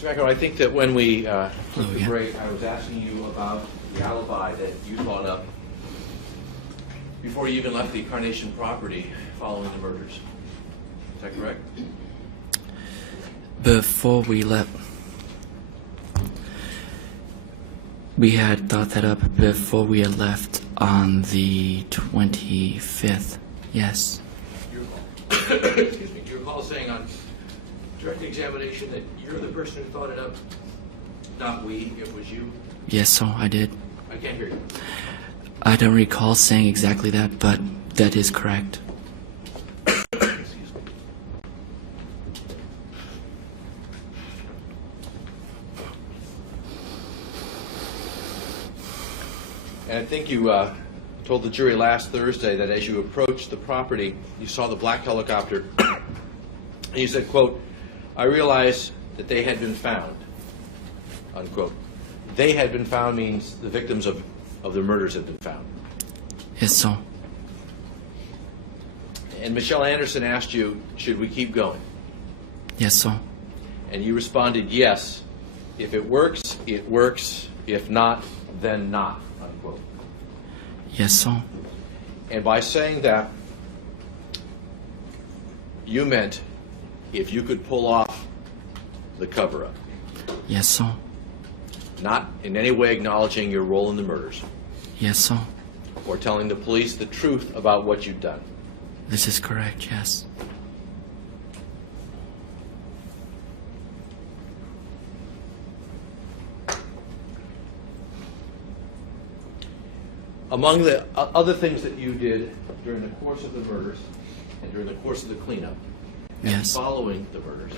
Mr. McEnroe, I think that when we took the break, I was asking you about the alibi that you thought up before you even left the Carnation property following the murders. Is that correct? Before we left, we had thought that up before we had left on the 25th. Yes. You recall, excuse me, you recall saying on direct examination that you're the person who thought it up, not we, it was you? Yes, sir, I did. I can't hear you. I don't recall saying exactly that, but that is correct. Excuse me. And I think you told the jury last Thursday that as you approached the property, you saw the black helicopter, and you said, quote, "I realized that they had been found," unquote. They had been found means the victims of the murders had been found. Yes, sir. And Michelle Anderson asked you, should we keep going? Yes, sir. And you responded, yes. If it works, it works. If not, then not, unquote. Yes, sir. And by saying that, you meant if you could pull off the cover-up. Yes, sir. Not in any way acknowledging your role in the murders Yes, sir. or telling the police the truth about what you'd done. This is correct, yes. Among the other things that you did during the course of the murders and during the course of the cleanup and Yes. following the murders,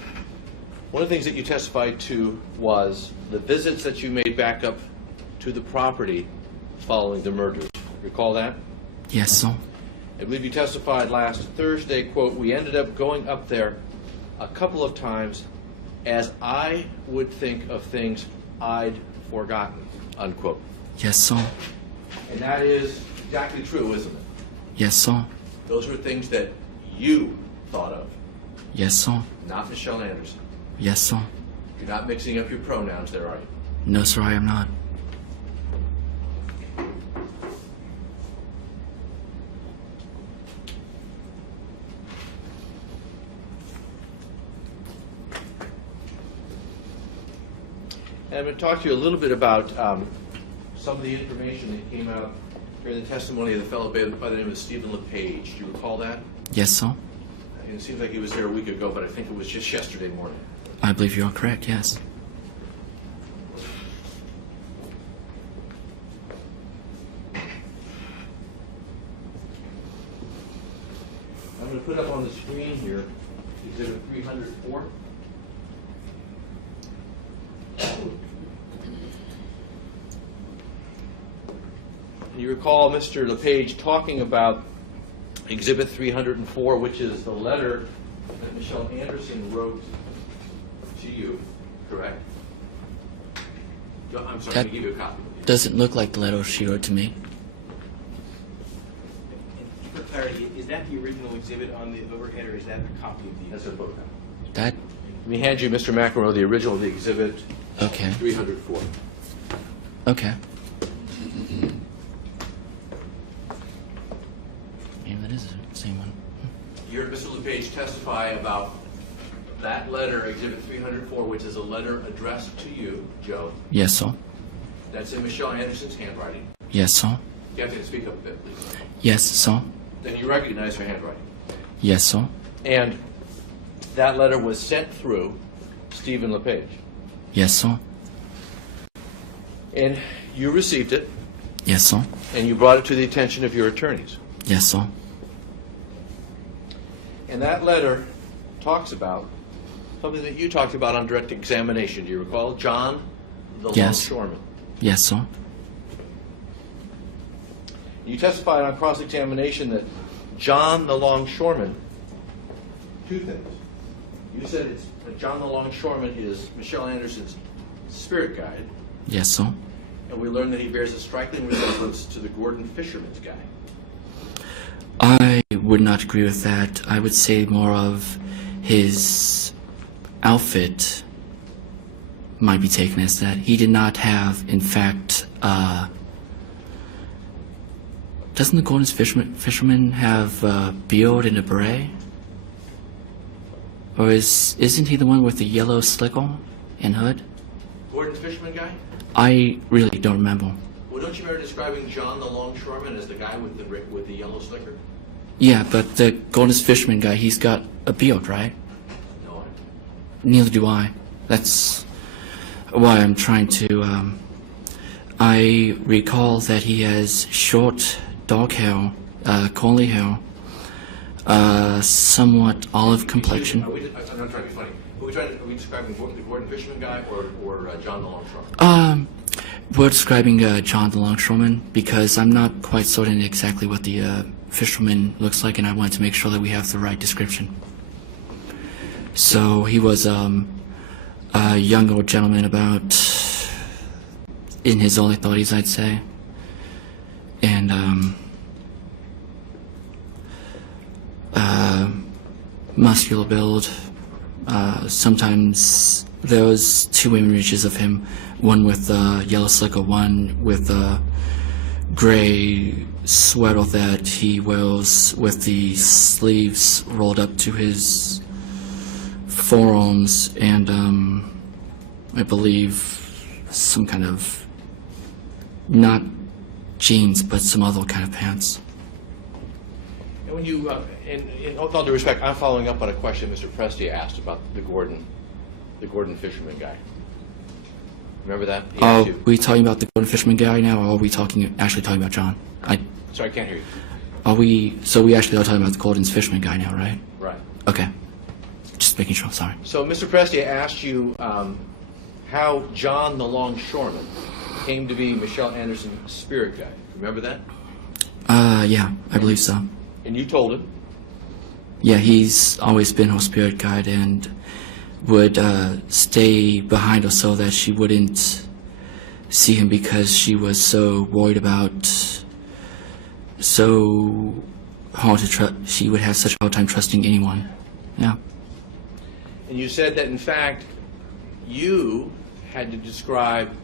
one of the things that you testified to was the visits that you made back up to the property following the murders. Recall that? Yes, sir. I believe you testified last Thursday, quote, "We ended up going up there a couple of times as I would think of things I'd forgotten," unquote. Yes, sir. And that is exactly true, isn't it? Yes, sir. Those were things that you thought of, Yes, sir. not Michelle Anderson. Yes, sir. You're not mixing up your pronouns there, are you? No, sir, I am not. And I'm going to talk to you a little bit about some of the information that came out during the testimony of the fellow by the name of Stephen LePage. Do you recall that? Yes, sir. And it seems like he was there a week ago, but I think it was just yesterday morning. I believe you are correct, yes. I'm going to put up on the screen here Exhibit 304. You recall Mr. LePage talking about Exhibit 304, which is the letter that Michelle Anderson wrote to you, correct? I'm sorry, let me give you a copy. Doesn't look like the letter she wrote to me. And for clarity, is that the original exhibit on the overhead, or is that a copy of the That's a exhibit? book. That? Let me hand you, Mr. McEnroe, the original of the Exhibit Okay. 304. Okay. Maybe that is the same one. You heard Mr. LePage testify about that letter, Exhibit 304, which is a letter addressed to you, Joe. Yes, sir. That's in Michelle Anderson's handwriting. Yes, sir. You have to speak up a bit, please. Yes, sir. Then you recognize her handwriting. Yes, sir. And that letter was sent through Stephen LePage. Yes, sir. And you received it, Yes, sir. and you brought it to the attention of your attorneys. Yes, sir. And that letter talks about something that you talked about on direct examination. Do you recall? John the Yes. Longshoreman. Yes, sir. You testified on cross-examination that John the Longshoreman, two things. You said that John the Longshoreman is Michelle Anderson's spirit guide, Yes, sir. and we learned that he bears a striking resemblance to the Gordon Fisherman's guy. I would not agree with that. I would say more of his outfit might be taken as that. He did not have, in fact, doesn't the Golden Fisherman have a beard and a beret? Or isn't he the one with the yellow slickle and hood? Gordon Fishman guy? I really don't remember. Well, don't you remember describing John the Longshoreman as the guy with the yellow slicker? Yeah, but the Golden Fisherman guy, he's got a beard, right? No. Neither do I. That's why I'm trying to, I recall that he has short, dark hair, curly hair, somewhat olive complexion. I'm not trying to be funny. Are we describing the Gordon Fishman guy or John the Longshoreman? We're describing John the Longshoreman because I'm not quite certain exactly what the fisherman looks like, and I wanted to make sure that we have the right description. So he was a young old gentleman, about in his early 30s, I'd say, and muscular build. Sometimes there was two images of him, one with yellow slicker, one with a gray sweater that he wears with the sleeves rolled up to his forearms, and I believe some kind of, not jeans, but some other kind of pants. And when you, in all due respect, I'm following up on a question Mr. Presti asked about the Gordon Fisherman guy. Remember that? He asked Are you. we talking about the Golden Fisherman guy now, or are we actually talking about John? Sorry, I can't hear you. So we actually are talking about the Golden Fisherman guy now, right? Right. Okay. Just making sure, sorry. So Mr. Presti asked you how John the Longshoreman came to be Michelle Anderson's spirit guide. Remember that? Yeah, I believe so. And you told him. Yeah, he's always been her spirit guide and would stay behind her so that she wouldn't see him because she was so worried about, so hard to trust. She would have such a hard time trusting anyone. Yeah. And you said that, in fact, you had to describe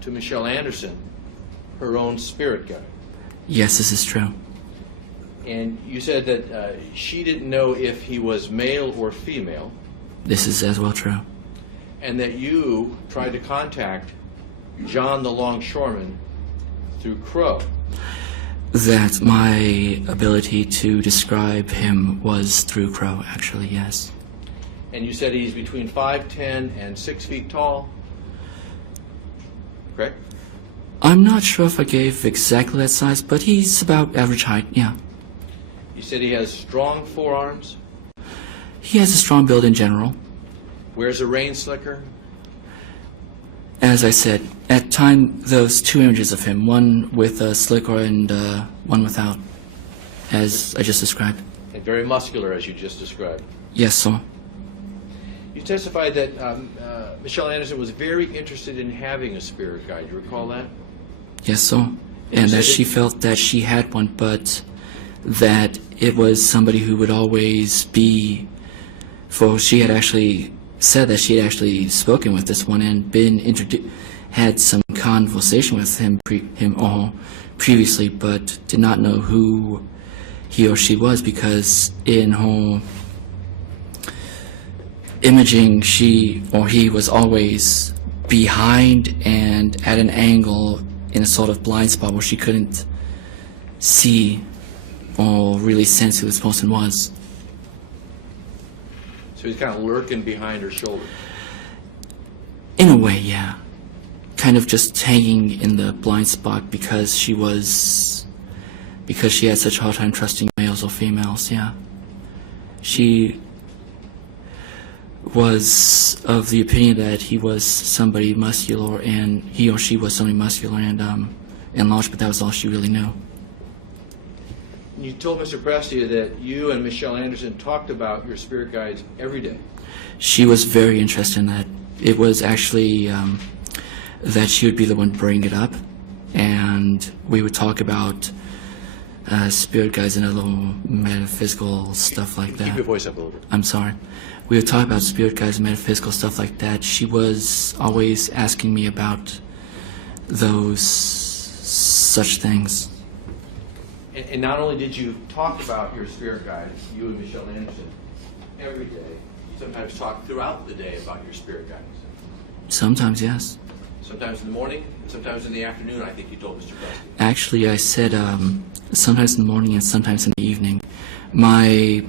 to Michelle Anderson her own spirit guide. Yes, this is true. And you said that she didn't know if he was male or female, This is as well true. and that you tried to contact John the Longshoreman through Crow. That my ability to describe him was through Crow, actually, yes. And you said he's between 5'10" and 6 feet tall. Correct? I'm not sure if I gave exactly that size, but he's about average height, yeah. You said he has strong forearms, He has a strong build in general. wears a rain slicker, As I said, at time, those two images of him, one with a slicker and one without, as I just described. and very muscular, as you just described. Yes, sir. You testified that Michelle Anderson was very interested in having a spirit guide. You recall that? Yes, sir. And that she felt that she had one, but that it was somebody who would always be, for she had actually said that she had actually spoken with this one and been had some conversation with him previously, but did not know who he or she was, because in her imaging, she or he was always behind and at an angle in a sort of blind spot where she couldn't see or really sense who this person was. So he's kind of lurking behind her shoulder. In a way, yeah. Kind of just hanging in the blind spot because she had such a hard time trusting males or females, yeah. She was of the opinion that he was somebody muscular, and he or she was somebody muscular and large, but that was all she really knew. You told Mr. Presti that you and Michelle Anderson talked about your spirit guides every day. She was very interested in that. It was actually that she would be the one bringing it up, and we would talk about spirit guides and a little metaphysical stuff like that. Keep your voice up a little bit. I'm sorry. We would talk about spirit guides and metaphysical stuff like that. She was always asking me about those such things. And not only did you talk about your spirit guides, you and Michelle Anderson, every day, you sometimes talk throughout the day about your spirit guides. Sometimes, yes. Sometimes in the morning, and sometimes in the afternoon, I think you told Mr. Preston. Actually, I said sometimes in the morning and sometimes in the evening. My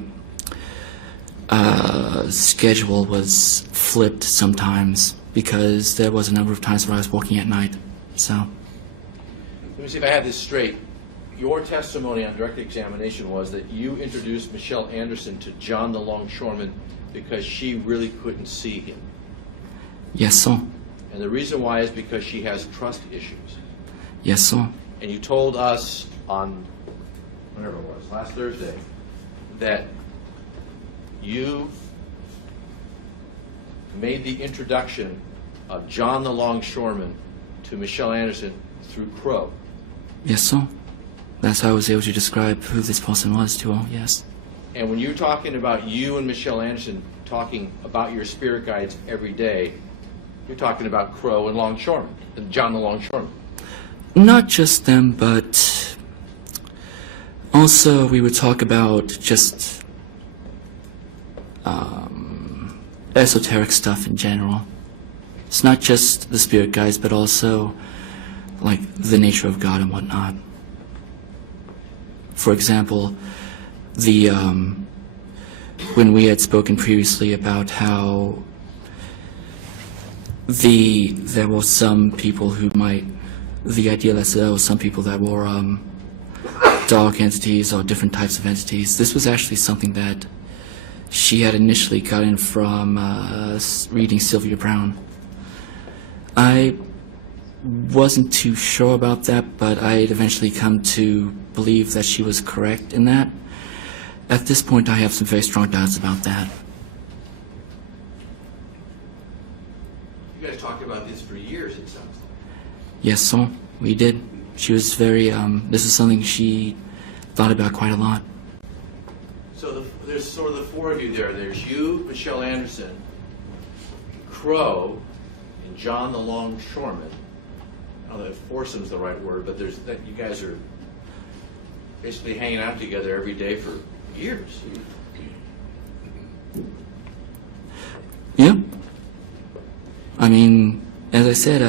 schedule was flipped sometimes because there was a number of times where I was working at night. So, Let me see if I have this straight. Your testimony on direct examination was that you introduced Michelle Anderson to John the Longshoreman because she really couldn't see him. yes, sir. And the reason why is because she has trust issues. Yes, sir. And you told us on, whenever it was, last Thursday, that you made the introduction of John the Longshoreman to Michelle Anderson through Crow. Yes, sir. That's how I was able to describe who this person was to her, yes. And when you're talking about you and Michelle Anderson talking about your spirit guides every day, you're talking about Crow and Longshoreman, John the Longshoreman. Not just them, but also we would talk about just esoteric stuff in general. It's not just the spirit guides, but also like the nature of God and whatnot. For example, the when we had spoken previously about how there were some people who might, the idea that there were some people that were dark entities or different types of entities. This was actually something that she had initially gotten from reading Sylvia Brown. I wasn't too sure about that, but I had eventually come to believe that she was correct in that. At this point, I have some very strong doubts about that. You guys talked about this for years, it sounds like. Yes, sir, we did. She was very, this is something she thought about quite a lot. So there's sort of the four of you there. There's you, Michelle Anderson, Crow, and John the Longshoreman. I don't know if foursome's the right word, but there's that you guys are basically hanging out together every day for years. Yeah. I mean, as I said,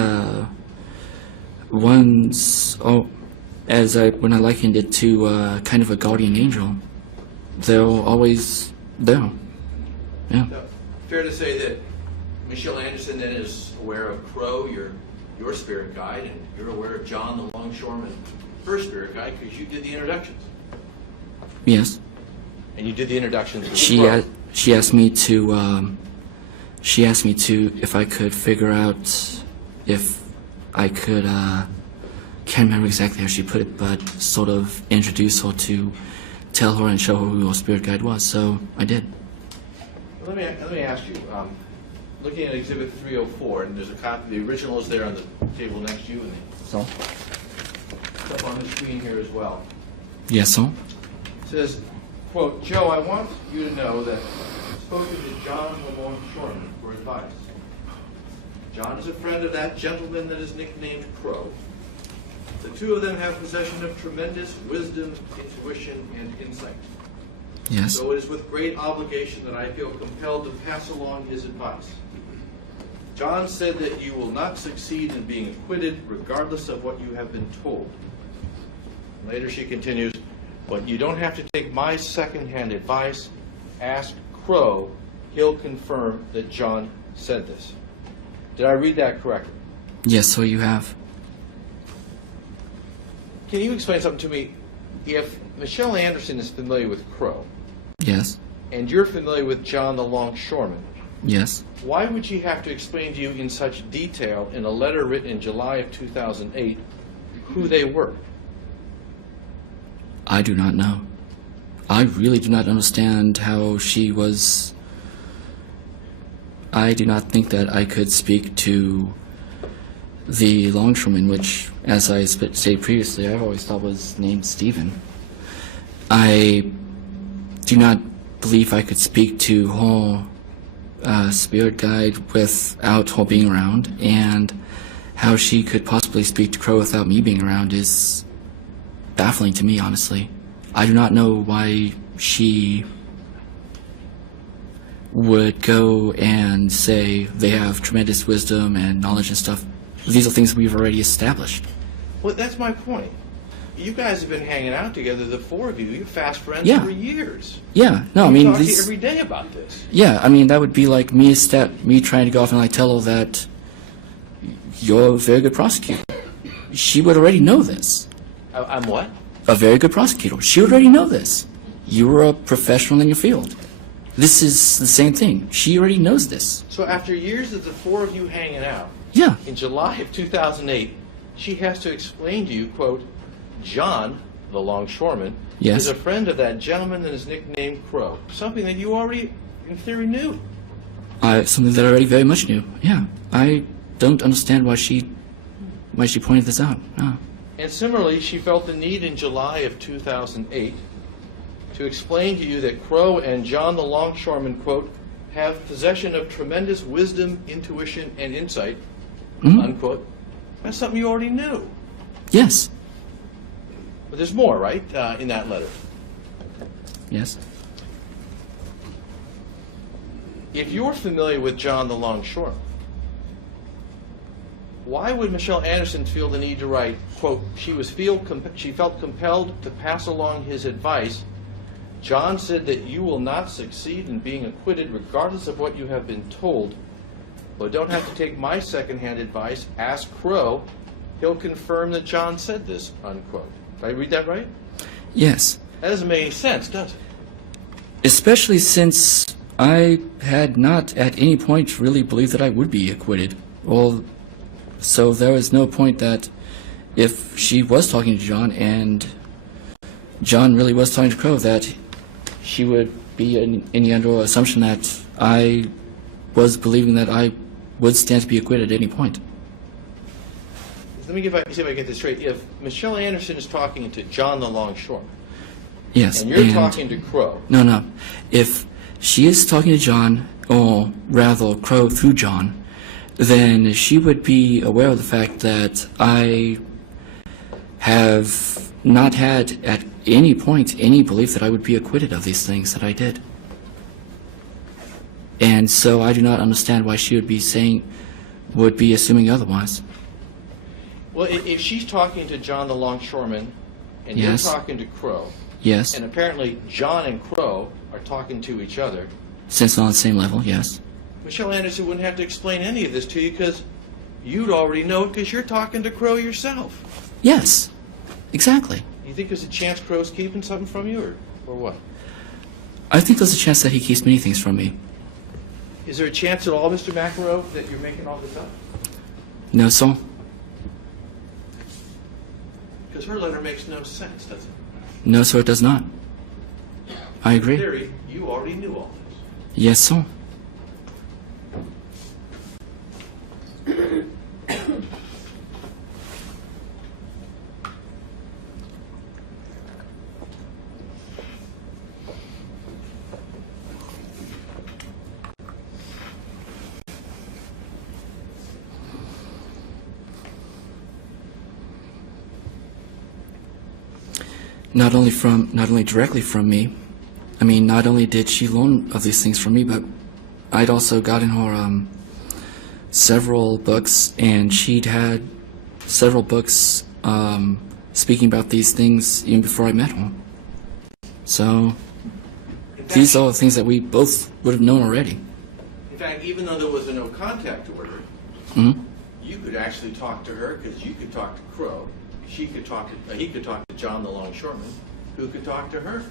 when I likened it to kind of a guardian angel, they're always there. Yeah. So, fair to say that Michelle Anderson then is aware of Crow, your spirit guide, and you're aware of John the Longshoreman, her spirit guide, because you did the introductions. Yes. And you did the introductions with She Crow. asked me to if I could figure out if I could can't remember exactly how she put it, but sort of introduce her to tell her and show her who her spirit guide was. So I did. Let me ask you. Looking at Exhibit 304, and there's a copy. The original is there on the table next to you, and So. it's up on the screen here as well. Yes, sir. It says, quote, Joe, I want you to know that I've spoken to John the Longshoreman for advice. John is a friend of that gentleman that is nicknamed Crow. The two of them have possession of tremendous wisdom, intuition, and insight. Yes. So it is with great obligation that I feel compelled to pass along his advice. John said that you will not succeed in being acquitted regardless of what you have been told. Later she continues, but you don't have to take my second-hand advice. Ask Crow. He'll confirm that John said this. Did I read that correctly? Yes, so you have. Can you explain something to me? If Michelle Anderson is familiar with Crow, Yes. and you're familiar with John the Longshoreman, Yes. why would she have to explain to you in such detail in a letter written in July of 2008 who they were? I do not know. I really do not understand how she was. I do not think that I could speak to the longshoreman, which, as I stated previously, I've always thought was named Stephen. I do not believe I could speak to whole spirit guide without Hall being around, and how she could possibly speak to Crow without me being around is baffling to me, honestly. I do not know why she would go and say they have tremendous wisdom and knowledge and stuff. These are things we've already established. Well, that's my point. You guys have been hanging out together, the four of you. You're fast friends Yeah. for years. Yeah, no, I We mean, talk to you these, every day about this. yeah, I mean, that would be like me trying to go off and like tell her that you're a very good prosecutor. She would already know this. I'm what? A very good prosecutor. She would already know this. You were a professional in your field. This is the same thing. She already knows this. So after years of the four of you hanging out, Yeah, in July of 2008, she has to explain to you, quote, John, the longshoreman, Yes. is a friend of that gentleman that is nicknamed Crow. Something that you already, in theory, knew. something that I already very much knew. Yeah, I don't understand why she pointed this out. No. And similarly, she felt the need in July of 2008 to explain to you that Crow and John the longshoreman, quote, have possession of tremendous wisdom, intuition, and insight, unquote. That's something you already knew. Yes. But there's more, right, in that letter. Yes. If you're familiar with John the longshoreman, why would Michelle Anderson feel the need to write, quote, she felt compelled to pass along his advice. John said that you will not succeed in being acquitted regardless of what you have been told. But don't have to take my secondhand advice. Ask Crow. He'll confirm that John said this, unquote. Did I read that right? Yes. That doesn't make any sense, does it? Especially since I had not at any point really believed that I would be acquitted. Well, so there was no point that if she was talking to John and John really was talking to Crow, that she would be in the under assumption that I was believing that I would stand to be acquitted at any point. Let me see if I get this straight. If Michelle Anderson is talking to John the longshoreman, Yes. and you're talking to Crow, No. If she is talking to John, or rather Crow through John, then she would be aware of the fact that I have not had at any point any belief that I would be acquitted of these things that I did. And so I do not understand why she would be assuming otherwise. well, if she's talking to John the longshoreman, and Yes. you're talking to Crow, Yes, and apparently John and Crow are talking to each other, since on the same level, yes. Michelle Anderson wouldn't have to explain any of this to you because you'd already know it because you're talking to Crow yourself. Yes, exactly. You think there's a chance Crow's keeping something from you, or what? I think there's a chance that he keeps many things from me. Is there a chance at all, Mr. McEnroe, that you're making all this up? No, sir. Because her letter makes no sense, does it? No, sir, it does not. I In agree. theory, you already knew all this. Yes, sir. Not only directly from me. I mean, not only did she learn of these things from me, but I'd also gotten her several books, and she'd had several books speaking about these things even before I met her. So In fact, these are the things that we both would have known already. In fact, even though there was a no contact order, Hmm? you could actually talk to her because you could talk to Crow. He could talk to John the longshoreman, who could talk to her.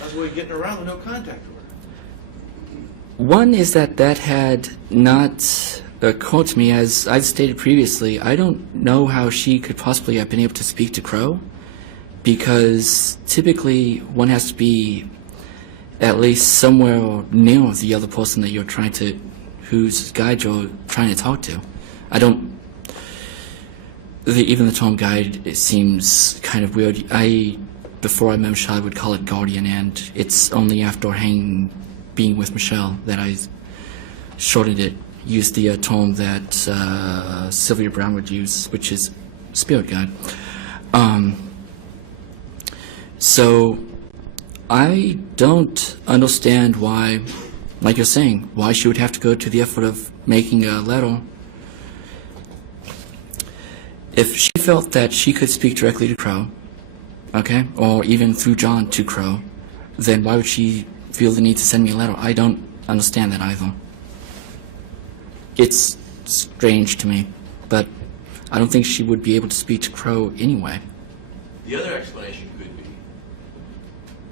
That's the way of getting around the no contact order. One is that had not occurred to me, as I've stated previously. I don't know how she could possibly have been able to speak to Crow, because typically one has to be at least somewhere near the other person that you're whose guide you're trying to talk to. Even the term guide, it seems kind of weird. I before I met Michelle, I would call it guardian, and it's only after being with Michelle that I shortened it, used the term that Sylvia Brown would use, which is spirit guide. So I don't understand why, like you're saying, why she would have to go to the effort of making a letter. If she felt that she could speak directly to Crow, okay, or even through John to Crow, then why would she feel the need to send me a letter? I don't understand that either. It's strange to me, but I don't think she would be able to speak to Crow anyway. The other explanation could be,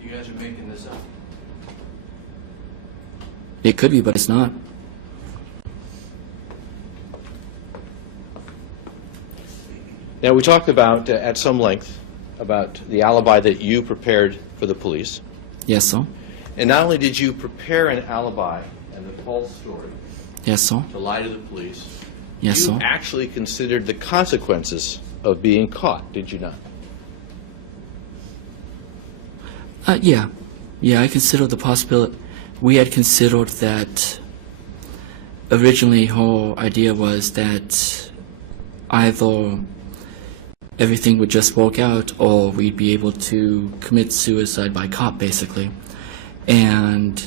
you guys are making this up. It could be, but it's not. Now, we talked about, at some length, about the alibi that you prepared for the police. Yes, sir. And not only did you prepare an alibi and a false story Yes, sir. to lie to the police, Yes, you sir. actually considered the consequences of being caught, did you not? Yeah. Yeah, I considered the possibility. We had considered that originally her idea was that either everything would just work out or we'd be able to commit suicide by cop, basically. And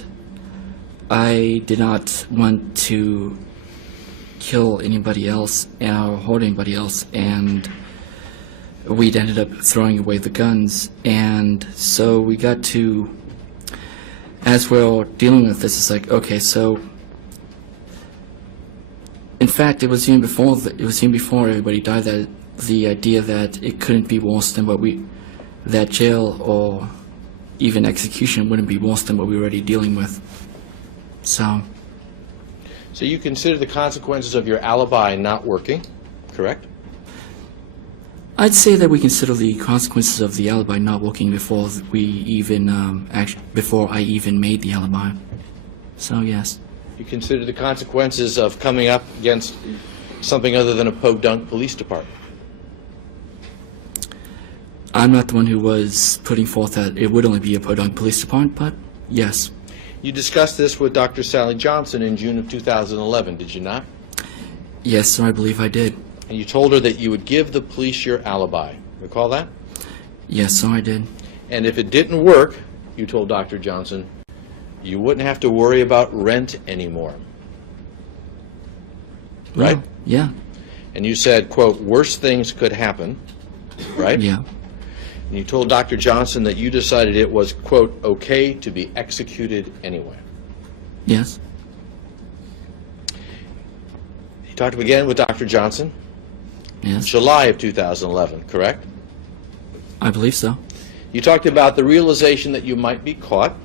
I did not want to kill anybody else or hurt anybody else, and we'd ended up throwing away the guns. And so we got to, as we're dealing with this, it's like, okay, so in fact, it was even before everybody died that the idea that it couldn't be worse than that jail or even execution wouldn't be worse than what we were already dealing with. So you consider the consequences of your alibi not working, correct? I'd say that we consider the consequences of the alibi not working before we even before I even made the alibi. So yes. You consider the consequences of coming up against something other than a podunk police department. I'm not the one who was putting forth that it would only be a podunk police department, but yes. You discussed this with Dr. Sally Johnson in June of 2011, did you not? Yes, sir, I believe I did. And you told her that you would give the police your alibi. Recall that? Yes, sir, I did. And if it didn't work, you told Dr. Johnson, you wouldn't have to worry about rent anymore. Right? Well, yeah. And you said, quote, worse things could happen, right? Yeah. And you told Dr. Johnson that you decided it was, quote, okay to be executed anyway. Yes. You talked again with Dr. Johnson in Yes. July of 2011, correct? I believe so. You talked about the realization that you might be caught,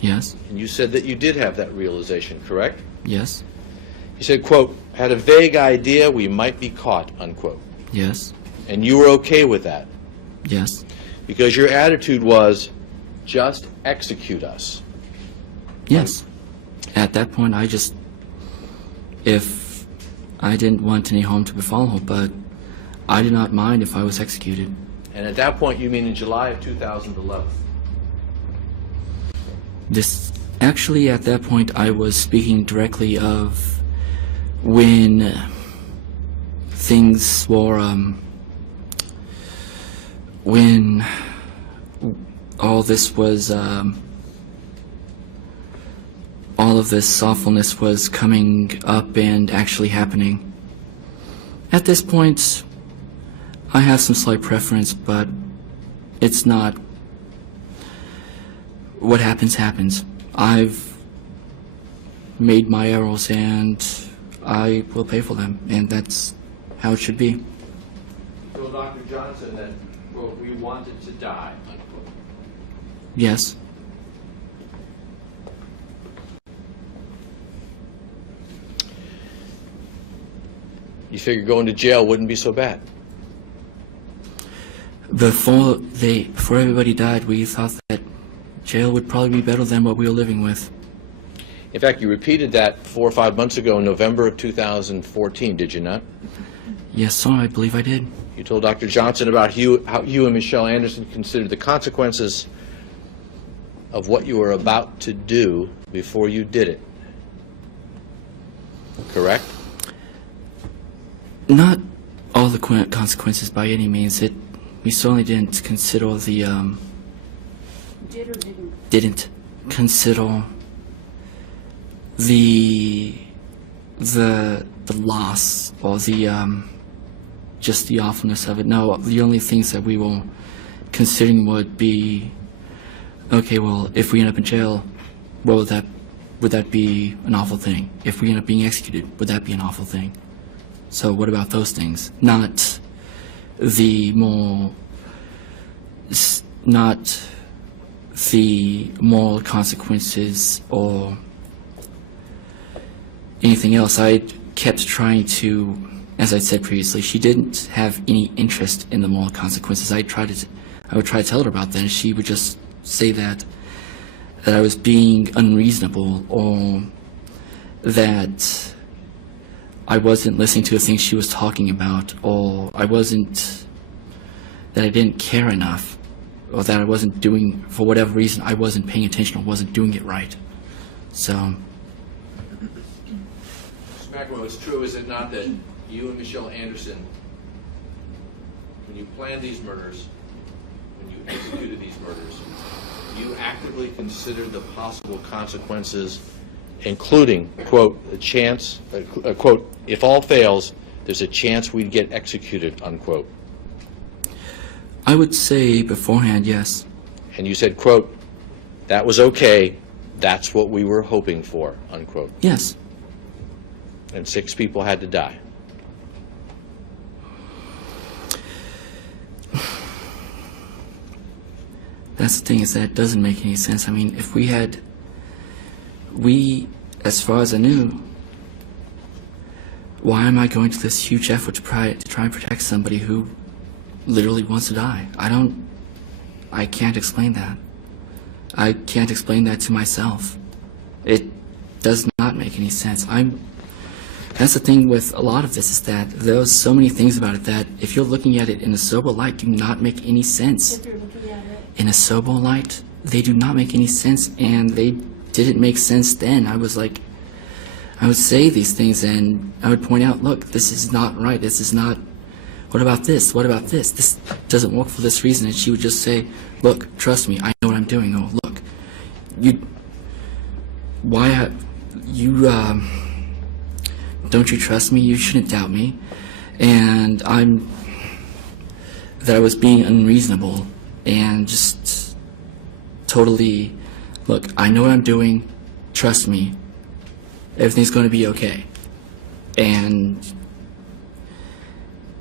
Yes. and you said that you did have that realization, correct? Yes. You said, quote, had a vague idea we might be caught, unquote. Yes. And you were okay with that Yes. because your attitude was, just execute us. Yes. At that point, if I didn't want any harm to befall her, but I did not mind if I was executed. And at that point, you mean in July of 2011? Actually, at that point, I was speaking directly of when things were, when all this was, all of this awfulness was coming up and actually happening. At this point, I have some slight preference, but it's not. What happens, happens. I've made my errors, and I will pay for them, and that's how it should be. You told Dr. Johnson that, quote, we wanted to die, unquote. Yes. You figured going to jail wouldn't be so bad. Before everybody died, we thought that jail would probably be better than what we were living with. In fact, you repeated that 4 or 5 months ago in November of 2014, did you not? Yes, sir, I believe I did. You told Dr. Johnson about how you and Michelle Anderson considered the consequences of what you were about to do before you did it. Correct? Not all the consequences by any means. We certainly didn't consider the Did or didn't? didn't consider the loss or the just the awfulness of it. No, the only things that we were considering would be, okay, well, if we end up in jail, what would that be an awful thing? If we end up being executed, would that be an awful thing? So what about those things? Not the more, not the moral consequences or anything else. I kept trying to, as I said previously, she didn't have any interest in the moral consequences. I would try to tell her about that, and she would just say that I was being unreasonable, or that I wasn't listening to the things she was talking about, or that I didn't care enough, or that I wasn't doing, for whatever reason, I wasn't paying attention or wasn't doing it right. So, Mr. McEnroe, it's true, is it not, that you and Michelle Anderson, when you planned these murders, when you executed these murders, you actively considered the possible consequences, including, quote, a chance, quote, if all fails, there's a chance we'd get executed, unquote. I would say beforehand, yes. And you said, quote, that was okay, that's what we were hoping for, unquote. Yes. And 6 people had to die. That's the thing, is that it doesn't make any sense. I mean, if as far as I knew, why am I going to this huge effort to try and protect somebody who literally wants to die? I can't explain that. I can't explain that to myself. It does not make any sense. That's the thing with a lot of this, is that there's so many things about it that, if you're looking at it in a sober light, do not make any sense. If you're looking at it. In a sober light, they do not make any sense, and they didn't make sense then. I would say these things, and I would point out, look, this is not right, this is not, what about this, what about this, this doesn't work for this reason, and she would just say, look, trust me, I know what I'm doing, or look, don't you trust me, you shouldn't doubt me, and that I was being unreasonable, and just totally, look, I know what I'm doing, trust me, everything's going to be okay. And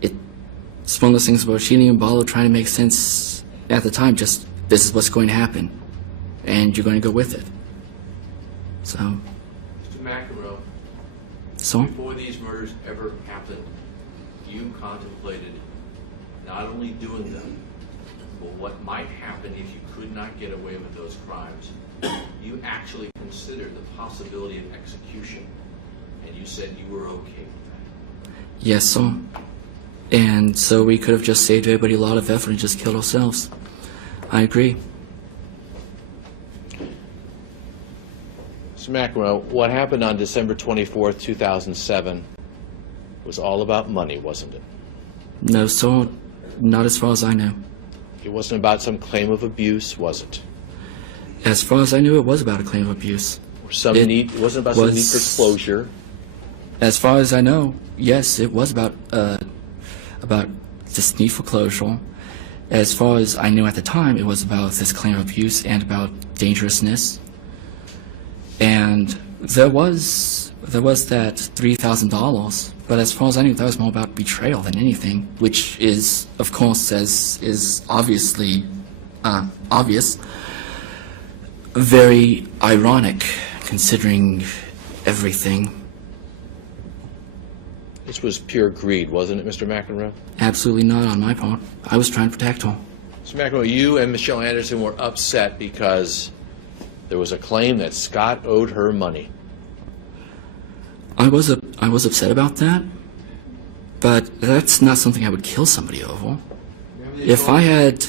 it's one of those things about Sheely and Balo trying to make sense at the time, just, this is what's going to happen, and you're going to go with it. So, Mr. McEnroe, so, before these murders ever happened, you contemplated not only doing them, but what might happen if you could not get away with those crimes. You actually considered the possibility of execution, and you said you were okay with that. yes, so. And so we could have just saved everybody a lot of effort and just killed ourselves. I agree. Mr. McEnroe, what happened on December 24th, 2007 was all about money, wasn't it? No, so, not as far as I know. It wasn't about some claim of abuse, was it? As far as I knew, it was about a claim of abuse. Or some need, it wasn't about some need for closure. As far as I know, yes, it was about this need for closure. As far as I knew at the time, it was about this claim of abuse and about dangerousness. And there was that $3,000, but as far as I knew, that was more about betrayal than anything, which is, of course, is obviously obvious, very ironic considering everything. This was pure greed, wasn't it, Mr. McEnroe? Absolutely not on my part. I was trying to protect her. Mr. McEnroe, you and Michelle Anderson were upset because there was a claim that Scott owed her money. I was upset about that, But that's not something I would kill somebody over. Remember they If told I you- had,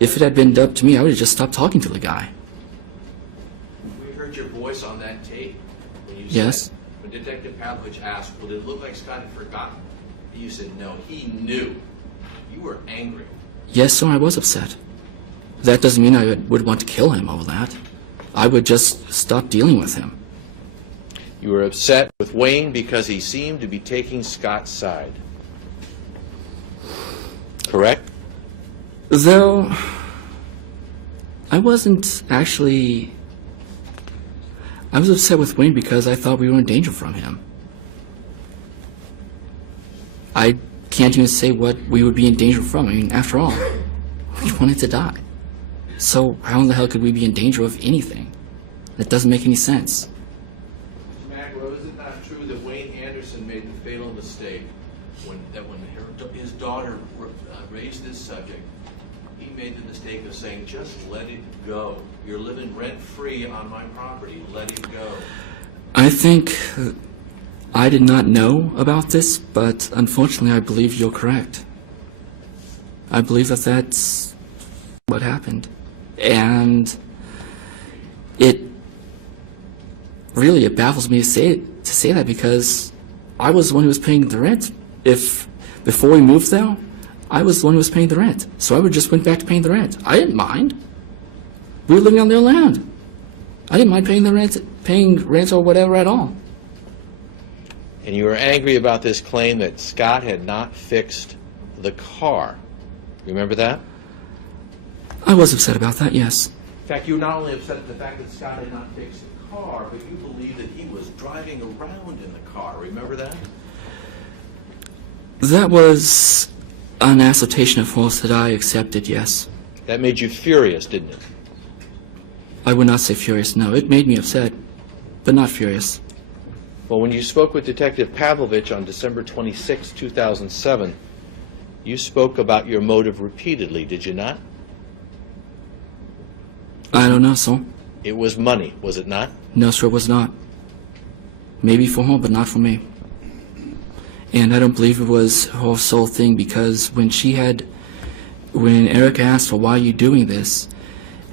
if it had been up to me, I would have just stopped talking to the guy. We heard your voice on that tape when you Yes. said, when Detective Pavlovich asked, well, did it look like Scott had forgotten? And you said, no, he knew. You were angry. Yes, sir, I was upset. That doesn't mean I would want to kill him over that. I would just stop dealing with him. You were upset with Wayne because he seemed to be taking Scott's side. Correct? Though, I wasn't actually... I was upset with Wayne because I thought we were in danger from him. I can't even say what we would be in danger from. I mean, after all, we wanted to die. So how in the hell could we be in danger of anything? That doesn't make any sense. Mr. Macro, is it not true that Wayne Anderson made the fatal mistake when his daughter raised this subject? He made the mistake of saying, just let it go. You're living rent-free on my property. Let it go. I think I did not know about this, but unfortunately I believe you're correct. I believe that that's what happened. And it baffles me to say that because I was the one who was paying the rent. Before we moved there, I was the one who was paying the rent. So I just went back to paying the rent. I didn't mind. We were living on their land. I didn't mind paying rent or whatever at all. And you were angry about this claim that Scott had not fixed the car. Remember that? I was upset about that, yes. In fact, you were not only upset at the fact that Scott had not fixed the car, but you believed that he was driving around in the car. Remember that? That was an acceptation of force that I accepted, yes. That made you furious, didn't it? I would not say furious, no. It made me upset, but not furious. Well, when you spoke with Detective Pavlovich on December 26, 2007, you spoke about your motive repeatedly, did you not? I don't know, sir. It was money, was it not? No, sir, it was not. Maybe for her, but not for me. And I don't believe it was her sole thing because when Erica asked her, why are you doing this?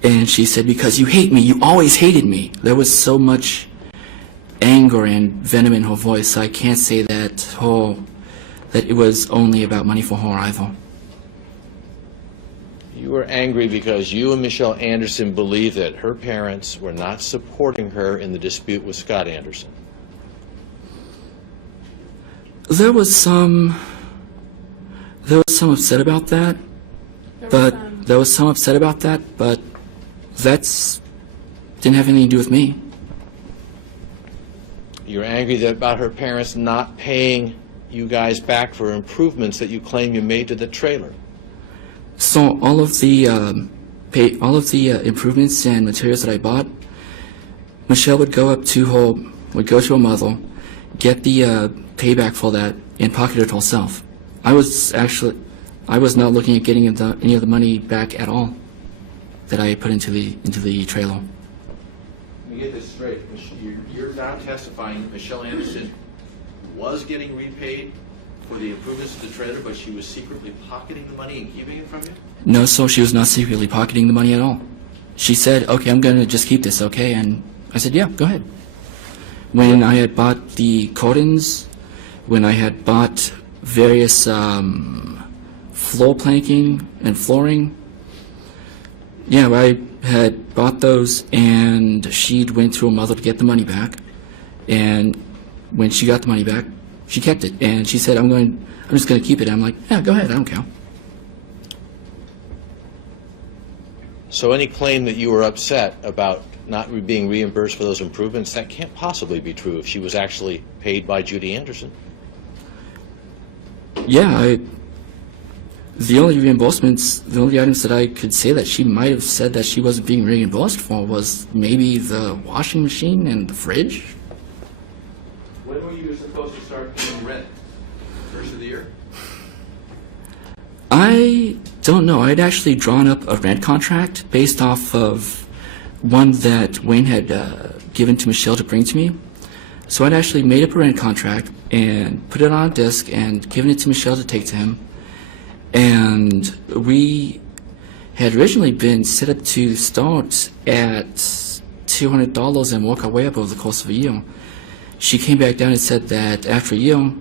And she said, because you hate me, you always hated me. There was so much anger and venom in her voice, I can't say that it was only about money for her either. You were angry because you and Michelle Anderson believed that her parents were not supporting her in the dispute with Scott Anderson. There was some upset about that, but that's didn't have anything to do with me. You're angry about her parents not paying you guys back for improvements that you claim you made to the trailer. So all of the improvements and materials that I bought, Michelle would go to her mother, get the payback for that, and pocket it herself. I was not looking at getting any of the money back at all that I put into the trailer. Let me get this straight. You're now testifying that Michelle Anderson was getting repaid for the improvements to the trailer, but she was secretly pocketing the money and keeping it from you? No, so she was not secretly pocketing the money at all. She said, okay, I'm going to just keep this, okay? And I said, yeah, go ahead. When I had bought the curtains, when I had bought various floor planking and flooring, yeah, I had bought those, and she went to her mother to get the money back. And when she got the money back, she kept it, and she said, I'm just going to keep it. I'm like, yeah, go ahead, I don't care. So any claim that you were upset about not being reimbursed for those improvements, that can't possibly be true if she was actually paid by Judy Anderson. Yeah, the only items that I could say that she might have said that she wasn't being reimbursed for was maybe the washing machine and the fridge. When were you supposed to start paying rent? First of the year? I don't know. I'd actually drawn up a rent contract based off of one that Wayne had given to Michelle to bring to me. So I'd actually made up a rent contract and put it on a disc and given it to Michelle to take to him. And we had originally been set up to start at $200 and work our way up over the course of a year. She came back down and said that after a year,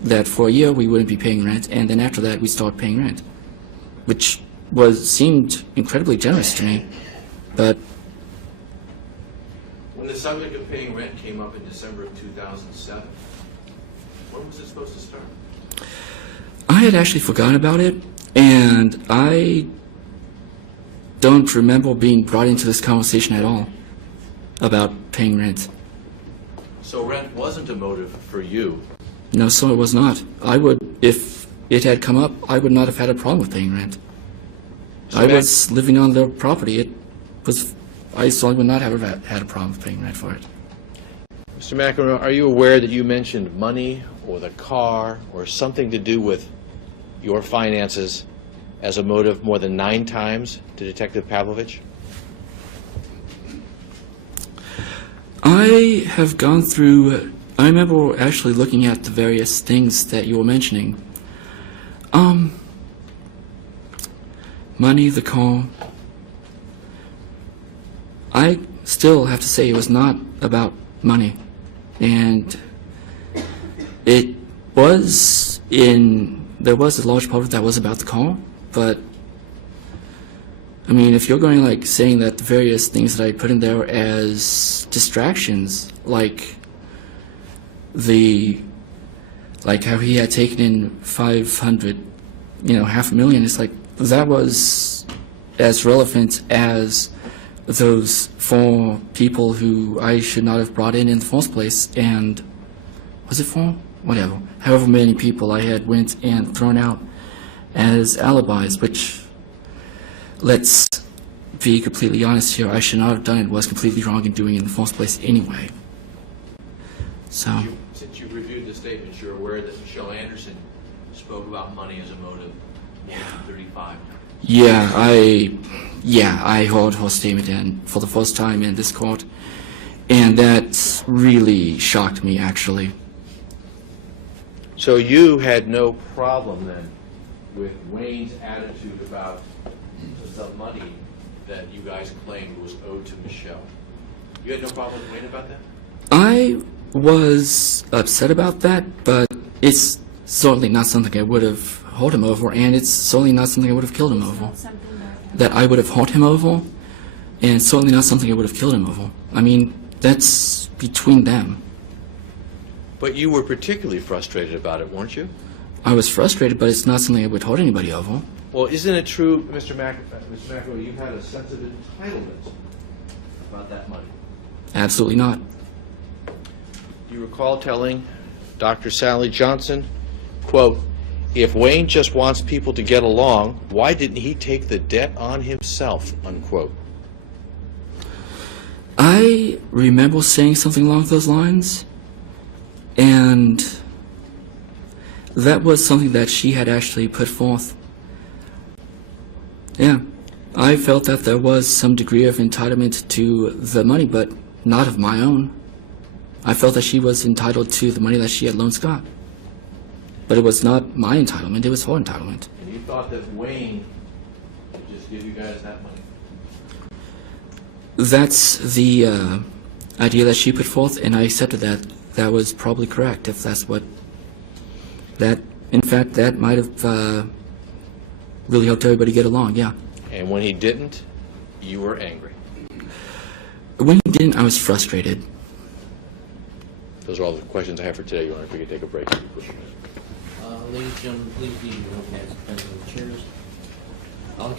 that for a year we wouldn't be paying rent, and then after that we start paying rent, which seemed incredibly generous to me. But When the subject of paying rent came up in December of 2007, when was it supposed to start? I had actually forgotten about it, and I don't remember being brought into this conversation at all about paying rent. So rent wasn't a motive for you. No, so it was not. If it had come up, I would not have had a problem with paying rent. I was living on the property. I certainly would not have had a problem with paying rent for it. Mr. McEnroe, are you aware that you mentioned money or the car or something to do with your finances as a motive more than 9 times to Detective Pavlovich? I have gone through. I remember actually looking at the various things that you were mentioning. Money, the car. I still have to say it was not about money. And there was a large part of it that was about the car, but I mean, if you're going like saying that the various things that I put in there as distractions, like how he had taken in 500, $500,000, it's like that was as relevant as those 4 people who I should not have brought in the first place. And was it 4? Whatever. However many people I had went and thrown out as alibis, which, let's be completely honest here, I should not have done it. Was completely wrong in doing it in the first place anyway. So. Since you reviewed the statements, you're aware that Michelle Anderson spoke about money as a motive more than 35 times. I heard her statement and for the first time in this court, and that really shocked me, actually. So you had no problem then with Wayne's attitude about the money that you guys claimed was owed to Michelle? You had no problem with Wayne about that? I was upset about that, but it's certainly not something I would have hurt him over, and it's certainly not something I would have killed him over. That I would have hurt him over, and certainly not something I would have killed him over. I mean, that's between them. But you were particularly frustrated about it, weren't you? I was frustrated, but it's not something I would hurt anybody over. Well, isn't it true, Mr. McEnroe, you had a sense of entitlement about that money? Absolutely not. You recall telling Dr. Sally Johnson, quote, "If Wayne just wants people to get along, why didn't he take the debt on himself?" unquote. I remember saying something along those lines, and that was something that she had actually put forth. Yeah, I felt that there was some degree of entitlement to the money, but not of my own. I felt that she was entitled to the money that she had loaned Scott. But it was not my entitlement, it was her entitlement. And you thought that Wayne would just give you guys that money? That's the idea that she put forth, and I accepted that. That was probably correct, if that's what... In fact, that might have really helped everybody get along, yeah. And when he didn't, you were angry. When he didn't, I was frustrated. Those are all the questions I have for today. You want if we could take a break? Ladies and gentlemen, please be recognized to the chairs.